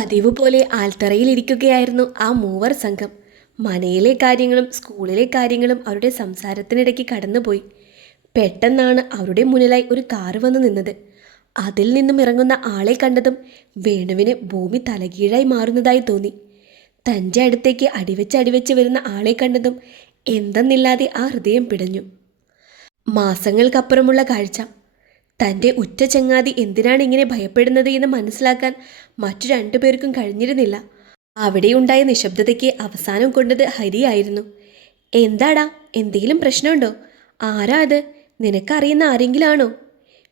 പതിവ് പോലെ ആൽത്തറയിലിരിക്കുകയായിരുന്നു ആ മൂവർ സംഘം. മനയിലെ കാര്യങ്ങളും സ്കൂളിലെ കാര്യങ്ങളും അവരുടെ സംസാരത്തിനിടയ്ക്ക് കടന്നുപോയി. പെട്ടെന്നാണ് അവരുടെ മുന്നിലായി ഒരു കാറ് വന്നു നിന്നത്. അതിൽ നിന്നും ഇറങ്ങുന്ന ആളെ കണ്ടതും വേണുവിന് ഭൂമി തലകീഴായി മാറുന്നതായി തോന്നി. തൻ്റെ അടുത്തേക്ക് അടിവെച്ച് വരുന്ന ആളെ കണ്ടതും എന്തെന്നില്ലാതെ ആ ഹൃദയം പിടഞ്ഞു. മാസങ്ങൾക്കപ്പുറമുള്ള കാഴ്ച. തൻ്റെ ഉറ്റ ചങ്ങാതി എന്തിനാണ് ഇങ്ങനെ ഭയപ്പെടുന്നത് എന്ന് മനസ്സിലാക്കാൻ മറ്റു രണ്ടുപേർക്കും കഴിഞ്ഞിരുന്നില്ല. അവിടെയുണ്ടായ നിശബ്ദതയ്ക്ക് അവസാനം കൊണ്ടത് ഹരിയായിരുന്നു. എന്താടാ, എന്തെങ്കിലും പ്രശ്നമുണ്ടോ? ആരാ അത്? നിനക്കറിയുന്ന ആരെങ്കിലാണോ?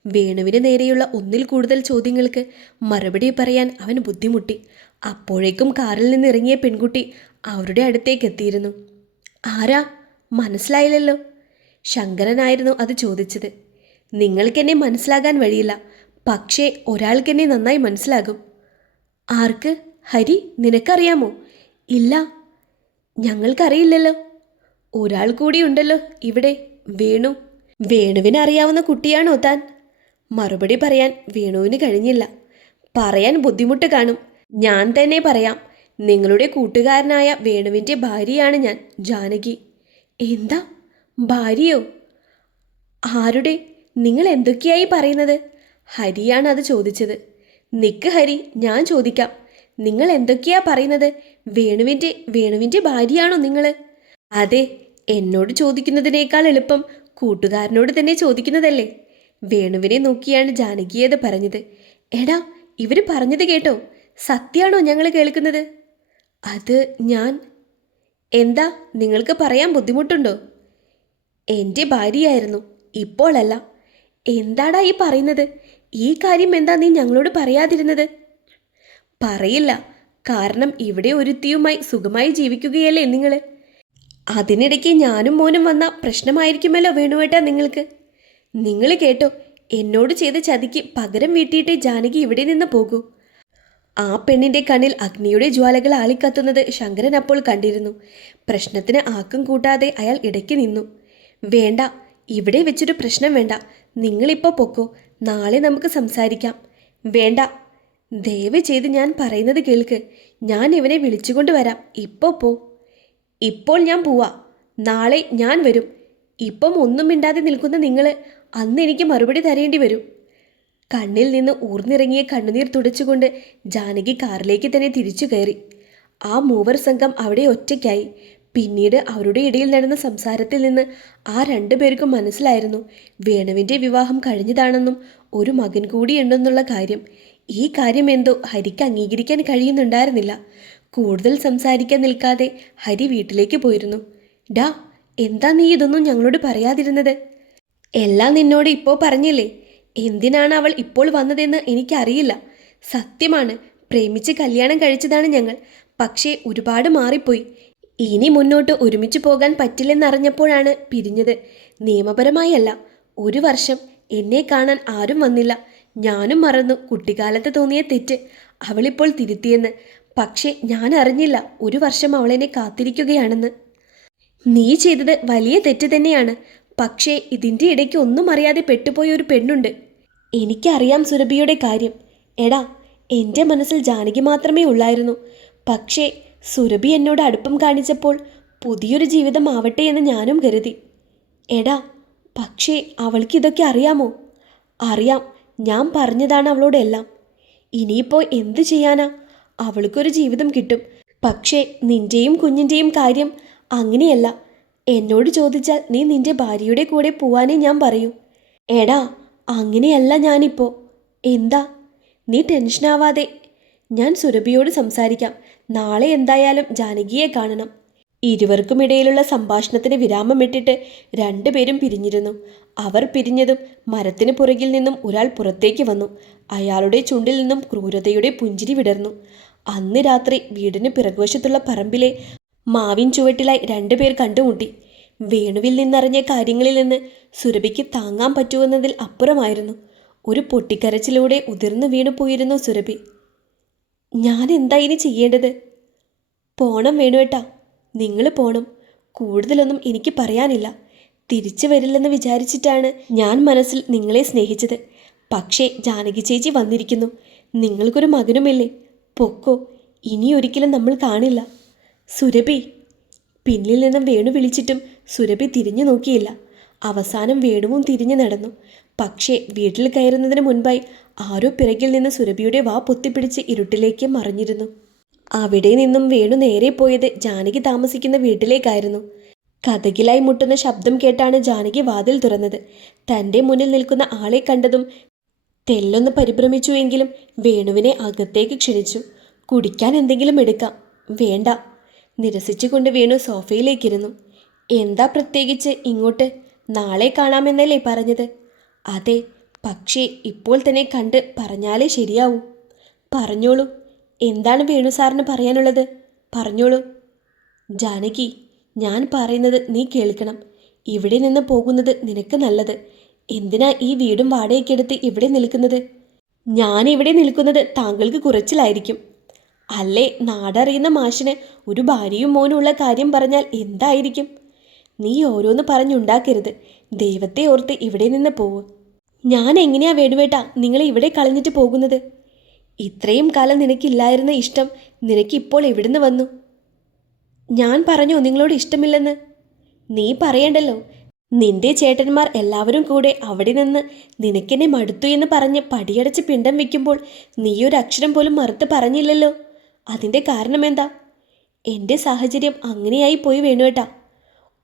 വേണുവിന് നേരെയുള്ള ഒന്നിൽ കൂടുതൽ ചോദ്യങ്ങൾക്ക് മറുപടി പറയാൻ അവൻ ബുദ്ധിമുട്ടി. അപ്പോഴേക്കും കാറിൽ നിന്ന് ഇറങ്ങിയ പെൺകുട്ടി അവരുടെ അടുത്തേക്ക് എത്തിയിരുന്നു. ആരാ? മനസ്സിലായില്ലല്ലോ. ശങ്കരനായിരുന്നു അത് ചോദിച്ചത്. നിങ്ങൾക്കെന്നെ മനസ്സിലാകാൻ വഴിയില്ല, പക്ഷേ ഒരാൾക്കെന്നെ നന്നായി മനസ്സിലാകും. ആർക്ക്? ഹരി, നിനക്കറിയാമോ? ഇല്ല, ഞങ്ങൾക്കറിയില്ലല്ലോ. ഒരാൾ കൂടിയുണ്ടല്ലോ ഇവിടെ, വേണു. വേണുവിന് അറിയാവുന്ന കുട്ടിയാണോ താൻ? മറുപടി പറയാൻ വേണുവിന് കഴിഞ്ഞില്ല. പറയാൻ ബുദ്ധിമുട്ട് കാണും. ഞാൻ തന്നെ പറയാം. നിങ്ങളുടെ കൂട്ടുകാരനായ വേണുവിൻ്റെ ഭാര്യയാണ് ഞാൻ, ജാനകി. എന്താ, ഭാര്യയോ? ആരുടെ? നിങ്ങൾ എന്തൊക്കെയായി പറയുന്നത്? ഹരിയാണ് അത് ചോദിച്ചത്. നിക്ക് ഹരി, ഞാൻ ചോദിക്കാം. നിങ്ങൾ എന്തൊക്കെയാ പറയുന്നത്? വേണുവിൻ്റെ ഭാര്യയാണോ നിങ്ങൾ? അതെ, എന്നോട് ചോദിക്കുന്നതിനേക്കാൾ എളുപ്പം കൂട്ടുകാരനോട് തന്നെ ചോദിക്കുന്നതല്ലേ? വേണുവിനെ നോക്കിയാണ് ജാനകി അത് പറഞ്ഞത്. എടാ, ഇവർ പറഞ്ഞത് കേട്ടോ? സത്യാണോ ഞങ്ങൾ കേൾക്കുന്നത്? അത് ഞാൻ. എന്താ, നിങ്ങൾക്ക് പറയാൻ ബുദ്ധിമുട്ടുണ്ടോ? എൻ്റെ ഭാര്യയായിരുന്നു, ഇപ്പോഴല്ല. എന്താടാ ഈ പറയുന്നത്? ഈ കാര്യം എന്താ നീ ഞങ്ങളോട് പറയാതിരുന്നത്? പറയില്ല, കാരണം ഇവിടെ ഒരുത്തിയുമായി സുഖമായി ജീവിക്കുകയല്ലേ നിങ്ങൾ. അതിനിടയ്ക്ക് ഞാനും മോനും വന്ന പ്രശ്നമായിരിക്കുമല്ലോ വേണുവേട്ടാ നിങ്ങൾക്ക്. നിങ്ങൾ കേട്ടോ, എന്നോട് ചെയ്ത ചതിക്ക് പകരം വീട്ടിയിട്ട് ജാനകി ഇവിടെ നിന്ന് പോകൂ. ആ പെണ്ണിൻ്റെ കണ്ണിൽ അഗ്നിയുടെ ജ്വാലകൾ ആളിക്കത്തുന്നത് ശങ്കരൻ അപ്പോൾ കണ്ടിരുന്നു. പ്രശ്നത്തിന് ആക്കം കൂട്ടാതെ അയാൾ ഇടയ്ക്ക് നിന്നു. വേണ്ട, ഇവിടെ വെച്ചൊരു പ്രശ്നം വേണ്ട. നിങ്ങളിപ്പോൾ പൊക്കോ, നാളെ നമുക്ക് സംസാരിക്കാം. വേണ്ട, ദയവ് ചെയ്ത് ഞാൻ പറയുന്നത് കേൾക്ക്. ഞാൻ ഇവനെ വിളിച്ചുകൊണ്ട് വരാം. ഇപ്പോൾ പോ. ഇപ്പോൾ ഞാൻ പോവാ. നാളെ ഞാൻ വരും. ഇപ്പം ഒന്നും മിണ്ടാതെ നിൽക്കുന്ന നിങ്ങൾ അന്ന് എനിക്ക് മറുപടി തരേണ്ടി വരും. കണ്ണിൽ നിന്ന് ഊർന്നിറങ്ങിയ കണ്ണുനീർ തുടച്ചുകൊണ്ട് ജാനകി കാറിലേക്ക് തന്നെ തിരിച്ചു കയറി. ആ മൂവർ സംഘം അവിടെ ഒറ്റയ്ക്കായി. പിന്നീട് അവരുടെ ഇടയിൽ നടന്ന സംസാരത്തിൽ നിന്ന് ആ രണ്ടുപേർക്കും മനസ്സിലായിരുന്നു വേണുവിൻ്റെ വിവാഹം കഴിഞ്ഞതാണെന്നും ഒരു മകൻ കൂടിയുണ്ടെന്നുള്ള കാര്യം. ഈ കാര്യം എന്തോ ഹരിക്ക് അംഗീകരിക്കാൻ കഴിയുന്നുണ്ടായിരുന്നില്ല. കൂടുതൽ സംസാരിക്കാൻ നിൽക്കാതെ ഹരി വീട്ടിലേക്ക് പോയിരുന്നു. ഡാ, എന്താ നീ ഇതൊന്നും ഞങ്ങളോട് പറയാതിരുന്നത്? എല്ലാം നിന്നോട് ഇപ്പോൾ പറഞ്ഞില്ലേ. എന്തിനാണ് അവൾ ഇപ്പോൾ വന്നതെന്ന് എനിക്കറിയില്ല. സത്യമാണ്, പ്രേമിച്ച് കല്യാണം കഴിച്ചതാണ് ഞങ്ങൾ. പക്ഷേ ഒരുപാട് മാറിപ്പോയി. ഇനി മുന്നോട്ട് ഒരുമിച്ച് പോകാൻ പറ്റില്ലെന്നറിഞ്ഞപ്പോഴാണ് പിരിഞ്ഞത്. നിയമപരമായല്ല. 1 വർഷം എന്നെ കാണാൻ ആരും വന്നില്ല. ഞാനും മറന്നു കുട്ടിക്കാലത്ത് തോന്നിയ തെറ്റ്. അവളിപ്പോൾ തിരുത്തിയെന്ന്. പക്ഷേ ഞാൻ അറിഞ്ഞില്ല 1 വർഷം അവളെന്നെ കാത്തിരിക്കുകയാണെന്ന്. നീ ചെയ്തത് വലിയ തെറ്റ് തന്നെയാണ്. പക്ഷേ ഇതിൻ്റെ ഇടയ്ക്ക് ഒന്നും അറിയാതെ പെട്ടുപോയ ഒരു പെണ്ണുണ്ട്. എനിക്കറിയാം സുരഭിയുടെ കാര്യം. എടാ, എൻ്റെ മനസ്സിൽ ജാനകി മാത്രമേ ഉള്ളായിരുന്നു. പക്ഷേ സുരഭി എന്നോട് അടുപ്പം കാണിച്ചപ്പോൾ പുതിയൊരു ജീവിതം ആവട്ടെ എന്ന് ഞാനും കരുതി. എടാ, പക്ഷേ അവൾക്കിതൊക്കെ അറിയാമോ? അറിയാം, ഞാൻ പറഞ്ഞതാണ് അവളോടെല്ലാം. ഇനിയിപ്പോൾ എന്തു ചെയ്യാനാ? അവൾക്കൊരു ജീവിതം കിട്ടും. പക്ഷേ നിൻ്റെയും കുഞ്ഞിൻ്റെയും കാര്യം അങ്ങനെയല്ല. എന്നോട് ചോദിച്ചാൽ നീ നിൻ്റെ ഭാര്യയുടെ കൂടെ പോവാനേ ഞാൻ പറയൂ. എടാ, അങ്ങനെയല്ല ഞാനിപ്പോൾ. എന്താ? നീ ടെൻഷനാവാതെ. ഞാൻ സുരഭിയോട് സംസാരിക്കാം. നാളെ എന്തായാലും ജാനകിയെ കാണണം. ഇരുവർക്കുമിടയിലുള്ള സംഭാഷണത്തിന് വിരാമമിട്ടിട്ട് രണ്ടുപേരും പിരിഞ്ഞിരുന്നു. അവർ പിരിഞ്ഞതും മരത്തിന് പുറകിൽ നിന്നും ഒരാൾ പുറത്തേക്ക് വന്നു. അയാളുടെ ചുണ്ടിൽ നിന്നും ക്രൂരതയുടെ പുഞ്ചിരി വിടർന്നു. അന്ന് രാത്രി വീടിന് പിറകുവശത്തുള്ള പറമ്പിലെ മാവിൻ ചുവട്ടിലായി 2 പേർ കണ്ടുമുട്ടി. വേണുവിൽ നിന്നറിഞ്ഞ കാര്യങ്ങളിൽ നിന്ന് സുരഭിക്ക് താങ്ങാൻ പറ്റുമെന്നതിൽ അപ്പുറമായിരുന്നു. ഒരു പൊട്ടിക്കരച്ചിലൂടെ ഉതിർന്നു വീണു പോയിരുന്നു സുരഭി. ഞാൻ എന്താ ഇനി ചെയ്യേണ്ടത്? പോണം വേണുവേട്ടാ, നിങ്ങൾ പോണം. കൂടുതലൊന്നും എനിക്ക് പറയാനില്ല. തിരിച്ചു വരില്ലെന്ന് വിചാരിച്ചിട്ടാണ് ഞാൻ മനസ്സിൽ നിങ്ങളെ സ്നേഹിച്ചത്. പക്ഷേ ജാനകി ചേച്ചി വന്നിരിക്കുന്നു. നിങ്ങൾക്കൊരു മകനുമില്ലേ? പൊക്കോ, ഇനിയൊരിക്കലും നമ്മൾ കാണില്ല. സുരഭി. പിന്നിൽ നിന്നും വേണു വിളിച്ചിട്ടും സുരഭി തിരിഞ്ഞു നോക്കിയില്ല. അവസാനം വേണുവും തിരിഞ്ഞു നടന്നു. പക്ഷേ വീട്ടിൽ കയറുന്നതിന് മുൻപായി ആരോ പിറകിൽ നിന്ന് സുരഭിയുടെ വാ പൊത്തിപ്പിടിച്ച് ഇരുട്ടിലേക്ക് മറിഞ്ഞിരുന്നു. അവിടെ നിന്നും വേണു നേരെ പോയത് ജാനകി താമസിക്കുന്ന വീട്ടിലേക്കായിരുന്നു. കതകിലായി മുട്ടുന്ന ശബ്ദം കേട്ടാണ് ജാനകി വാതിൽ തുറന്നത്. തൻ്റെ മുന്നിൽ നിൽക്കുന്ന ആളെ കണ്ടതും തെല്ലൊന്ന് പരിഭ്രമിച്ചുവെങ്കിലും വേണുവിനെ അകത്തേക്ക് ക്ഷണിച്ചു. കുടിക്കാൻ എന്തെങ്കിലും എടുക്കാം. വേണ്ട. നിരസിച്ചുകൊണ്ട് വേണു സോഫയിലേക്കിരുന്നു. എന്താ പ്രത്യേകിച്ച് ഇങ്ങോട്ട്? നാളെ കാണാമെന്നല്ലേ പറഞ്ഞത്? അതെ, പക്ഷേ ഇപ്പോൾ തന്നെ കണ്ട് പറഞ്ഞാലേ ശരിയാവൂ. പറഞ്ഞോളൂ. എന്താണ് വേണു സാറിന് പറയാനുള്ളത്? പറഞ്ഞോളൂ. ജാനകി, ഞാൻ പറയുന്നത് നീ കേൾക്കണം. ഇവിടെ നിന്ന് പോകുന്നത് നിനക്ക് നല്ലത്. എന്തിനാ ഈ വീടും വാടകയ്ക്കെടുത്ത് ഇവിടെ നിൽക്കുന്നത്? ഞാനിവിടെ നിൽക്കുന്നത് താങ്കൾക്ക് കുറച്ചിലായിരിക്കും. അല്ലേ, നാടറിയുന്ന മാഷിന് ഒരു ഭാര്യയും മോനും ഉള്ള കാര്യം പറഞ്ഞാൽ എന്തായിരിക്കും? നീ ഓരോന്ന് പറഞ്ഞുണ്ടാക്കരുത്. ദൈവത്തെ ഓർത്ത് ഇവിടെ നിന്ന് പോവൂ. ഞാൻ എങ്ങനെയാ വേണുവേട്ടാ നിങ്ങളെ ഇവിടെ കളഞ്ഞിട്ട് പോകുന്നത്? ഇത്രയും കാലം നിനക്കില്ലായിരുന്ന ഇഷ്ടം നിനക്കിപ്പോൾ എവിടുന്ന് വന്നു? ഞാൻ പറഞ്ഞോ നിങ്ങളോട് ഇഷ്ടമില്ലെന്ന്? നീ പറയണ്ടല്ലോ. നിന്റെ ചേട്ടന്മാർ എല്ലാവരും കൂടെ അവിടെ നിന്ന് നിനക്കെന്നെ മടുത്തു എന്ന് പറഞ്ഞ് പടിയടച്ച് പിണ്ടം വെക്കുമ്പോൾ നീയൊരക്ഷരം പോലും മറുത്ത് പറഞ്ഞില്ലല്ലോ. അതിൻ്റെ കാരണം എന്താ? എൻ്റെ സാഹചര്യം അങ്ങനെയായി പോയി വേണുവേട്ടാ.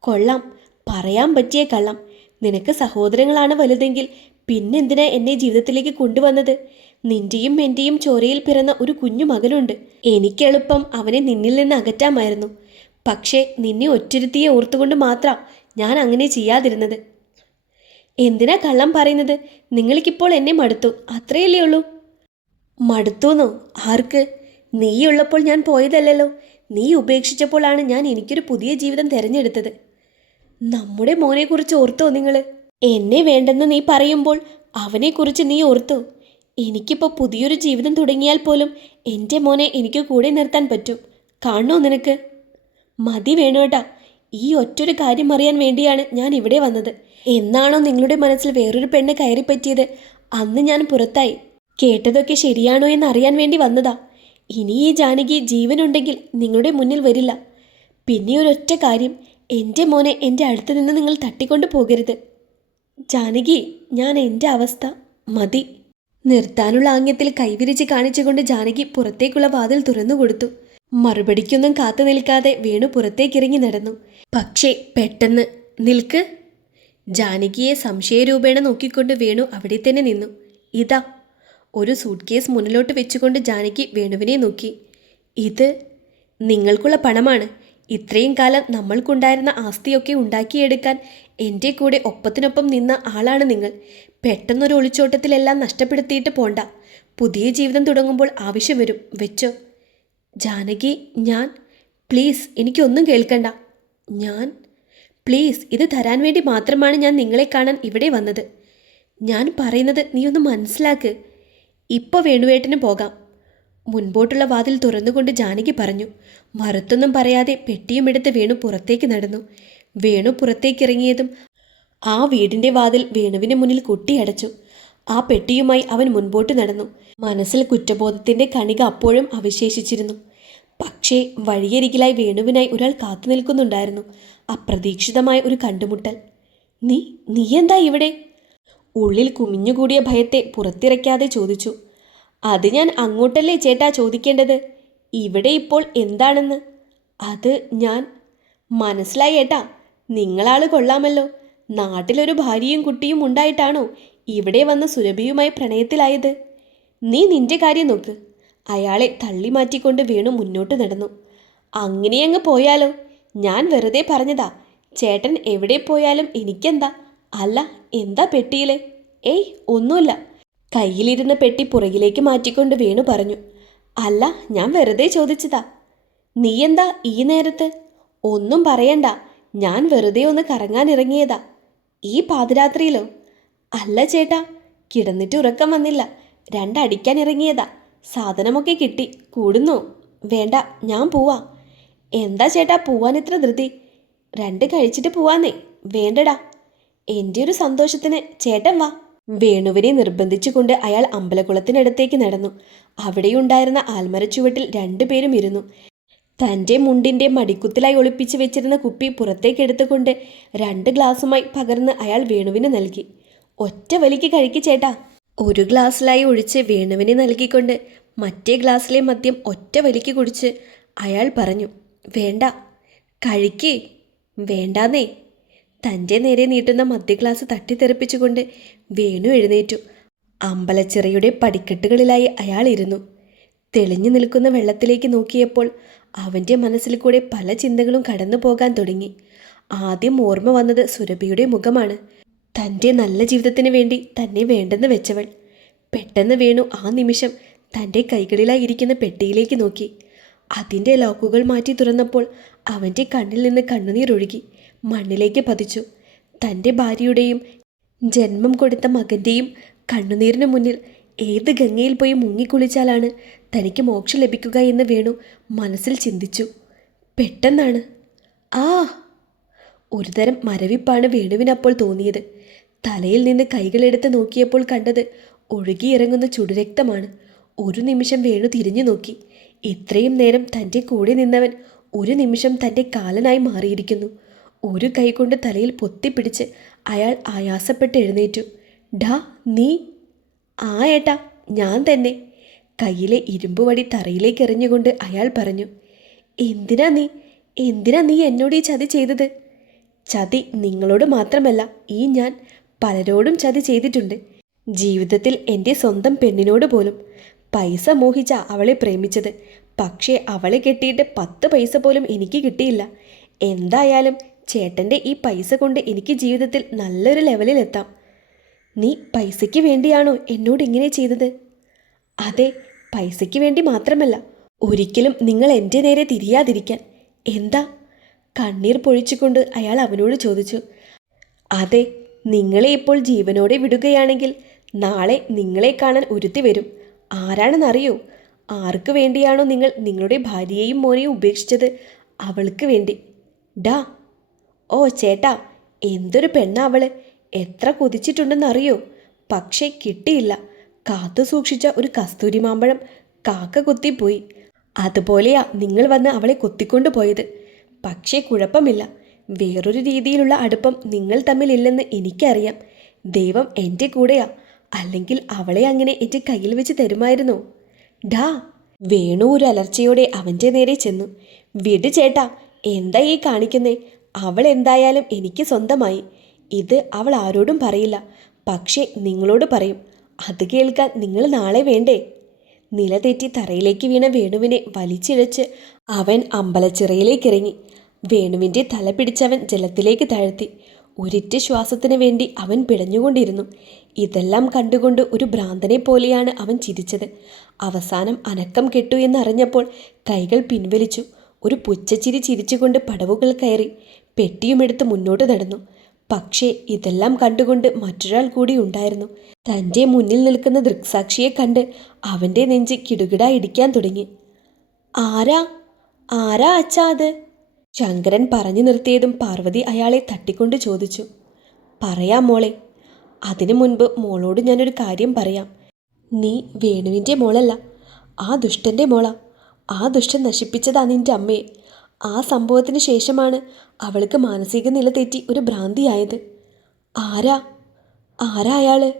കൊള്ളാം, പറയാൻ പറ്റിയ കള്ളം. നിനക്ക് സഹോദരങ്ങളാണ് വലുതെങ്കിൽ പിന്നെന്തിനാ എന്നെ ജീവിതത്തിലേക്ക് കൊണ്ടുവന്നത്? നിന്റെയും എൻ്റെയും ചോരയിൽ പിറന്ന ഒരു കുഞ്ഞു മകനുണ്ട്. എനിക്കെളുപ്പം അവനെ നിന്നിൽ നിന്ന് അകറ്റാമായിരുന്നു. പക്ഷേ നിന്നെ ഒറ്റരുത്തിയെ ഓർത്തുകൊണ്ട് മാത്രം ഞാൻ അങ്ങനെ ചെയ്യാതിരുന്നത്. എന്തിനാ കള്ളം പറയുന്നത്? നിങ്ങൾക്കിപ്പോൾ എന്നെ മടുത്തു, അത്രയല്ലേ ഉള്ളൂ. മടുത്തൂന്നോ? ആർക്ക്? നീയുള്ളപ്പോൾ ഞാൻ പോയതല്ലല്ലോ. നീ ഉപേക്ഷിച്ചപ്പോഴാണ് ഞാൻ എനിക്കൊരു പുതിയ ജീവിതം തിരഞ്ഞെടുത്തത്. നമ്മുടെ മോനെക്കുറിച്ച് ഓർത്തോ നിങ്ങൾ? എന്നെ വേണ്ടെന്ന് നീ പറയുമ്പോൾ അവനെക്കുറിച്ച് നീ ഓർത്തോ? എനിക്കിപ്പോൾ പുതിയൊരു ജീവിതം തുടങ്ങിയാൽ പോലും എൻ്റെ മോനെ എനിക്ക് കൂടെ നിർത്താൻ പറ്റും. കാണണോ നിനക്ക്? മതി വേണോട്ടാ. ഈ ഒറ്റൊരു കാര്യം അറിയാൻ വേണ്ടിയാണ് ഞാൻ ഇവിടെ വന്നത്. എന്നാണോ നിങ്ങളുടെ മനസ്സിൽ വേറൊരു പെണ്ണ് കയറിപ്പറ്റിയത് അന്ന് ഞാൻ പുറത്തായി. കേട്ടതൊക്കെ ശരിയാണോ എന്ന് അറിയാൻ വേണ്ടി വന്നതാ. ഇനി ഈ ജാനകി ജീവനുണ്ടെങ്കിൽ നിങ്ങളുടെ മുന്നിൽ വരില്ല. പിന്നെ ഒരൊറ്റ കാര്യം, എൻ്റെ മോനെ എൻ്റെ അടുത്ത് നിന്ന് നിങ്ങൾ തട്ടിക്കൊണ്ടു പോകരുത്. ജാനകി, ഞാൻ എൻ്റെ അവസ്ഥ മതി. നിർത്താനുള്ള ആംഗ്യത്തിൽ കൈവിരിച്ച് കാണിച്ചുകൊണ്ട് ജാനകി പുറത്തേക്കുള്ള വാതിൽ തുറന്നുകൊടുത്തു. മറുപടിക്കൊന്നും കാത്തു നിൽക്കാതെ വേണു പുറത്തേക്കിറങ്ങി നടന്നു. പക്ഷേ പെട്ടെന്ന് നിൽക്ക്. ജാനകിയെ സംശയരൂപേണ നോക്കിക്കൊണ്ട് വേണു അവിടെ തന്നെ നിന്നു. ഇതാ. ഒരു സൂട്ട് കേസ് മുന്നിലോട്ട് വെച്ചുകൊണ്ട് ജാനകി വേണുവിനെ നോക്കി. ഇത് നിങ്ങൾക്കുള്ള പണമാണ്. ഇത്രയും കാലം നമ്മൾക്കുണ്ടായിരുന്ന ആസ്തിയൊക്കെ ഉണ്ടാക്കിയെടുക്കാൻ എൻ്റെ കൂടെ ഒപ്പത്തിനൊപ്പം നിന്ന ആളാണ് നിങ്ങൾ. പെട്ടെന്നൊരു ഒളിച്ചോട്ടത്തിലെല്ലാം നഷ്ടപ്പെടുത്തിയിട്ട് പോണ്ട. പുതിയ ജീവിതം തുടങ്ങുമ്പോൾ ആവശ്യം വരും. വെച്ചോ. ജാനകി, ഞാൻ പ്ലീസ്, എനിക്കൊന്നും കേൾക്കണ്ട. ഞാൻ പ്ലീസ്, ഇത് തരാൻ വേണ്ടി മാത്രമാണ് ഞാൻ നിങ്ങളെ കാണാൻ ഇവിടെ വന്നത്. ഞാൻ പറയുന്നത് നീ ഒന്ന് മനസ്സിലാക്ക്. ഇപ്പോൾ വേണുവേട്ടന് പോകാം. മുൻപോട്ടുള്ള വാതിൽ തുറന്നുകൊണ്ട് ജാനകി പറഞ്ഞു. മറുത്തൊന്നും പറയാതെ പെട്ടിയുമെടുത്ത് വേണു പുറത്തേക്ക് നടന്നു. വേണു പുറത്തേക്കിറങ്ങിയതും ആ വീടിൻ്റെ വാതിൽ വേണുവിന് മുന്നിൽ കൊട്ടിയടച്ചു. ആ പെട്ടിയുമായി അവൻ മുൻപോട്ട് നടന്നു. മനസ്സിൽ കുറ്റബോധത്തിൻ്റെ കണിക അപ്പോഴും അവശേഷിച്ചിരുന്നു. പക്ഷേ വഴിയരികിലായി വേണുവിനായി ഒരാൾ കാത്തു നിൽക്കുന്നുണ്ടായിരുന്നു. അപ്രതീക്ഷിതമായ ഒരു കണ്ടുമുട്ടൽ. നീ എന്താ ഇവിടെ? ഉള്ളിൽ കുമിഞ്ഞുകൂടിയ ഭയത്തെ പുറത്തിറക്കാതെ ചോദിച്ചു. അത് ഞാൻ അങ്ങോട്ടല്ലേ ചേട്ടാ ചോദിക്കേണ്ടത്. ഇവിടെ ഇപ്പോൾ എന്താണെന്ന്? അത് ഞാൻ മനസ്സിലായി ഏട്ടാ. നിങ്ങളാള് കൊള്ളാമല്ലോ. നാട്ടിലൊരു ഭാര്യയും കുട്ടിയും ഉണ്ടായിട്ടാണോ ഇവിടെ വന്ന് സുരഭിയുമായി പ്രണയത്തിലായത്? നീ നിന്റെ കാര്യം നോക്ക്. അയാളെ തള്ളി മാറ്റിക്കൊണ്ട് വേണു മുന്നോട്ട് നടന്നു. അങ്ങനെയങ്ങ് പോയാലോ? ഞാൻ വെറുതെ പറഞ്ഞതാ. ചേട്ടൻ എവിടെ പോയാലും എനിക്കെന്താ? അല്ല, എന്താ പെട്ടിയിലെ? ഏയ്, ഒന്നുമില്ല. കയ്യിലിരുന്ന പെട്ടി പുറകിലേക്ക് മാറ്റിക്കൊണ്ട് വേണു പറഞ്ഞു. അല്ല, ഞാൻ വെറുതെ ചോദിച്ചതാ. നീ എന്താ ഈ നേരത്ത്? ഒന്നും പറയണ്ട. ഞാൻ വെറുതെ ഒന്ന് കറങ്ങാനിറങ്ങിയതാ. ഈ പാതിരാത്രിയിലോ? അല്ല ചേട്ടാ, കിടന്നിട്ട് ഉറക്കം വന്നില്ല. രണ്ടടിക്കാൻ ഇറങ്ങിയതാ. സാധനമൊക്കെ കിട്ടി. കൂടുന്നോ? വേണ്ട, ഞാൻ പോവാ. എന്താ ചേട്ടാ പോവാൻ ഇത്ര ധൃതി? 2 കഴിച്ചിട്ട് പോവാന്നേ. വേണ്ടടാ. എൻ്റെ ഒരു സന്തോഷത്തിന് ചേട്ടൻ വാ. വേണുവിനെ നിർബന്ധിച്ചുകൊണ്ട് അയാൾ അമ്പലക്കുളത്തിനടുത്തേക്ക് നടന്നു. അവിടെയുണ്ടായിരുന്ന ആൽമരച്ചുവട്ടിൽ രണ്ടുപേരും ഇരുന്നു. തൻ്റെ മുണ്ടിൻ്റെ മടിക്കുത്തിലായി ഒളിപ്പിച്ചു വെച്ചിരുന്ന കുപ്പി പുറത്തേക്കെടുത്തുകൊണ്ട് 2 ഗ്ലാസുമായി പകർന്ന് അയാൾ വേണുവിന് നൽകി. ഒറ്റ വലിക്ക് കഴിക്ക് ചേട്ടാ. ഒരു ഗ്ലാസ്സിലായി ഒഴിച്ച് വേണുവിന് നൽകിക്കൊണ്ട് മറ്റേ ഗ്ലാസ്സിലെ മദ്യം ഒറ്റ വലിക്ക് കുടിച്ച് അയാൾ പറഞ്ഞു, വേണ്ട, കഴിക്ക്. വേണ്ടാന്നേ. തൻ്റെ നേരെ നീട്ടുന്ന മദ്യഗ്ലാസ് തട്ടിത്തെറിപ്പിച്ചുകൊണ്ട് വേണു എഴുന്നേറ്റു. അമ്പലച്ചിറയുടെ പടിക്കെട്ടുകളിലായി അയാൾ ഇരുന്നു. തെളിഞ്ഞു നിൽക്കുന്ന വെള്ളത്തിലേക്ക് നോക്കിയപ്പോൾ അവൻ്റെ മനസ്സിൽ കൂടെ പല ചിന്തകളും കടന്നു പോകാൻ തുടങ്ങി. ആദ്യം ഓർമ്മ വന്നത് സുരഭിയുടെ മുഖമാണ്. തൻ്റെ നല്ല ജീവിതത്തിന് വേണ്ടി തന്നെ വേണ്ടെന്ന് വെച്ചവൾ. പെട്ടെന്ന് വേണു ആ നിമിഷം തൻ്റെ കൈകളിലായിരിക്കുന്ന പെട്ടിയിലേക്ക് നോക്കി. അതിൻ്റെ ലോക്കുകൾ മാറ്റി തുറന്നപ്പോൾ അവൻ്റെ കണ്ണിൽ നിന്ന് കണ്ണുനീരൊഴുകി മണ്ണിലേക്ക് പതിച്ചു. തൻ്റെ ഭാര്യയുടെയും ജന്മം കൊടുത്ത മകൻ്റെയും കണ്ണുനീരിന് മുന്നിൽ ഏത് ഗംഗയിൽ പോയി മുങ്ങിക്കുളിച്ചാലാണ് തനിക്ക് മോക്ഷം ലഭിക്കുക എന്ന് വേണു മനസ്സിൽ ചിന്തിച്ചു. പെട്ടെന്നാണ് ആ ഒരുതരം മരവിപ്പാണ് വേണുവിനപ്പോൾ തോന്നിയത്. തലയിൽ നിന്ന് കൈകളെടുത്ത് നോക്കിയപ്പോൾ കണ്ടത് ഒഴുകിയിറങ്ങുന്ന ചുടുരക്തമാണ്. ഒരു നിമിഷം വേണു തിരിഞ്ഞു നോക്കി. ഇത്രയും നേരം തൻ്റെ കൂടെ നിന്നവൻ ഒരു നിമിഷം തൻ്റെ കാലനായി മാറിയിരിക്കുന്നു. ഒരു കൈ കൊണ്ട് തലയിൽ പൊത്തിപ്പിടിച്ച് അയാൾ ആയാസപ്പെട്ട് എഴുന്നേറ്റു. ഡാ നീ? ആ ഏട്ടാ, ഞാൻ തന്നെ. കയ്യിലെ ഇരുമ്പ് വടി തറയിലേക്ക് എറിഞ്ഞുകൊണ്ട് അയാൾ പറഞ്ഞു, എന്തിനാ നീ എന്നോട് ഈ ചതി ചെയ്തത്? ചതി നിങ്ങളോട് മാത്രമല്ല, ഈ ഞാൻ പലരോടും ചതി ചെയ്തിട്ടുണ്ട്. ജീവിതത്തിൽ എൻ്റെ സ്വന്തം പെണ്ണിനോട് പോലും. പൈസ മോഹിച്ച അവളെ പ്രേമിച്ചത്. പക്ഷേ അവളെ കെട്ടിയിട്ട് 10 പൈസ പോലും എനിക്ക് കിട്ടിയില്ല. എന്തായാലും ചേട്ടൻ്റെ ഈ പൈസ കൊണ്ട് എനിക്ക് ജീവിതത്തിൽ നല്ലൊരു ലെവലിലെത്താം. നീ പൈസയ്ക്ക് വേണ്ടിയാണോ എന്നോട് ഇങ്ങനെ ചെയ്തത്? അതെ, പൈസയ്ക്ക് വേണ്ടി മാത്രമല്ല, ഒരിക്കലും നിങ്ങൾ എൻ്റെ നേരെ തിരിയാതിരിക്കാൻ. എന്താ? കണ്ണീർ പൊഴിച്ചുകൊണ്ട് അയാൾ അവനോട് ചോദിച്ചു. അതെ, നിങ്ങളെ ഇപ്പോൾ ജീവനോടെ വിടുകയാണെങ്കിൽ നാളെ നിങ്ങളെ കാണാൻ ഒരുത്തി വരും. ആരാണെന്നറിയോ? ആർക്ക് വേണ്ടിയാണോ നിങ്ങൾ നിങ്ങളുടെ ഭാര്യയെയും മോനെയും ഉപേക്ഷിച്ചത്, അവൾക്ക് വേണ്ടി. ഡാ ഓ ചേട്ടാ, എന്തൊരു പെണ്ണാ അവള്! എത്ര കൊതിച്ചിട്ടുണ്ടെന്നറിയോ? പക്ഷേ കിട്ടിയില്ല. കാത്തു സൂക്ഷിച്ച ഒരു കസ്തൂരി മാമ്പഴം കാക്ക കൊത്തിപ്പോയി. അതുപോലെയാ നിങ്ങൾ വന്ന് അവളെ കൊത്തിക്കൊണ്ടു പോയത്. പക്ഷേ കുഴപ്പമില്ല, വേറൊരു രീതിയിലുള്ള അടുപ്പം നിങ്ങൾ തമ്മിലില്ലെന്ന് എനിക്കറിയാം. ദൈവം എൻ്റെ കൂടെയാ, അല്ലെങ്കിൽ അവളെ അങ്ങനെ എൻ്റെ കയ്യിൽ വെച്ച് തരുമായിരുന്നോ? ഡാ! വേണു ഒരു അലർച്ചയോടെ അവൻ്റെ നേരെ ചെന്നു. വിട് ചേട്ടാ, എന്താ ഈ കാണിക്കുന്നേ? അവൾ എന്തായാലും എനിക്ക് സ്വന്തമായി. ഇത് അവൾ ആരോടും പറയില്ല, പക്ഷേ നിങ്ങളോട് പറയും. അത് കേൾക്കാൻ നിങ്ങൾ നാളെ വേണ്ടേ? നിലതെറ്റി തറയിലേക്ക് വീണ വേണുവിനെ വലിച്ചിഴച്ച് അവൻ അമ്പലച്ചിറയിലേക്കിറങ്ങി. വേണുവിൻ്റെ തല പിടിച്ചവൻ ജലത്തിലേക്ക് താഴ്ത്തി. ഒരിറ്റ ശ്വാസത്തിന് വേണ്ടി അവൻ പിടഞ്ഞുകൊണ്ടിരുന്നു. ഇതെല്ലാം കണ്ടുകൊണ്ട് ഒരു ഭ്രാന്തനെ പോലെയാണ് അവൻ ചിരിച്ചത്. അവസാനം അനക്കം കെട്ടു എന്നറിഞ്ഞപ്പോൾ കൈകൾ പിൻവലിച്ചു. ഒരു പുച്ഛച്ചിരി ചിരിച്ചുകൊണ്ട് പടവുകൾ കയറി പെട്ടിയുമെടുത്ത് മുന്നോട്ട് നടന്നു. പക്ഷേ ഇതെല്ലാം കണ്ടുകൊണ്ട് മറ്റൊരാൾ കൂടി ഉണ്ടായിരുന്നു. തൻ്റെ മുന്നിൽ നിൽക്കുന്ന ദൃക്സാക്ഷിയെ കണ്ട് അവൻ്റെ നെഞ്ച് കിടുകിട ഇടിക്കാൻ തുടങ്ങി. ആരാ അച്ഛാ അത്? ശങ്കരൻ പറഞ്ഞു നിർത്തിയതും പാർവതി അയാളെ തട്ടിക്കൊണ്ട് ചോദിച്ചു. പറയാം മോളെ. അതിനു മുൻപ് മോളോട് ഞാനൊരു കാര്യം പറയാം. നീ വേണുവിൻ്റെ മോളല്ല, ആ ദുഷ്ടൻ്റെ മോളാ. ആ ദുഷ്ടൻ നശിപ്പിച്ചതാ നിൻ്റെ അമ്മയെ. ആ സംഭവത്തിന് ശേഷമാണ് അവൾക്ക് മാനസിക നില തെറ്റി ഒരു ഭ്രാന്തിയായത്. ആരാ അയാള്?